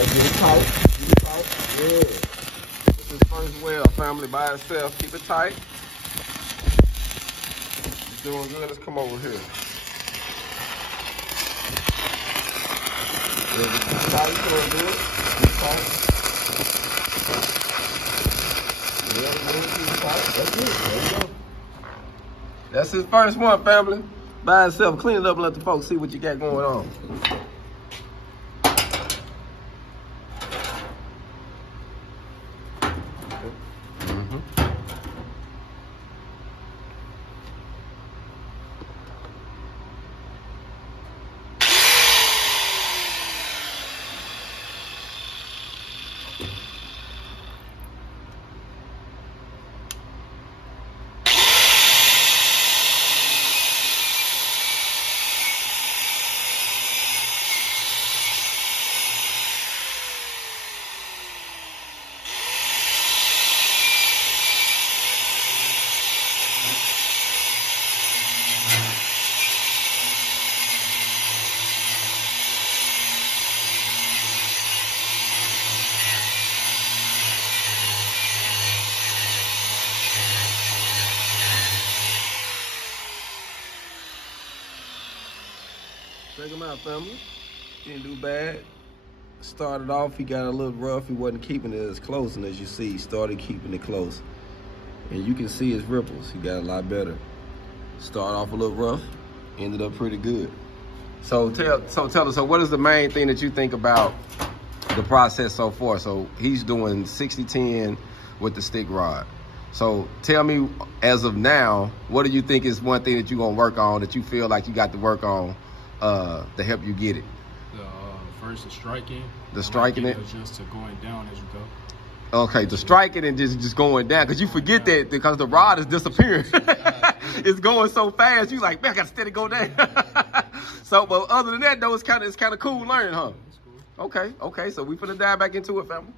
Get it tight. Get it tight. Yeah. This is first weld, family, by itself. Keep it tight. You're doing good. Let's come over here. Yeah, keep it tight. You're doing good. Keep it tight. Yeah, keep it tight. That's it. There you go. That's his first one, family. By itself. Clean it up and let the folks see what you got going on. Check him out, family. Didn't do bad. Started off, he got a little rough. He wasn't keeping it as close, and as you see, he started keeping it close. And you can see his ripples. He got a lot better. Started off a little rough, ended up pretty good. So tell us, so what is the main thing that you think about the process so far? So he's doing 60-10 with the stick rod. So tell me, as of now, what do you think is one thing that you're gonna work on, that you feel like you got to work on to help you get it? First, the striking. The striking it? Just to going down as you go. Okay, the striking and just going down, because you forget that because the rod is disappearing. It's going so fast, you like, man, I got to steady go down. So, but other than that, though, it's kind of cool learning, huh? That's cool. Okay, so we finna dive back into it, family.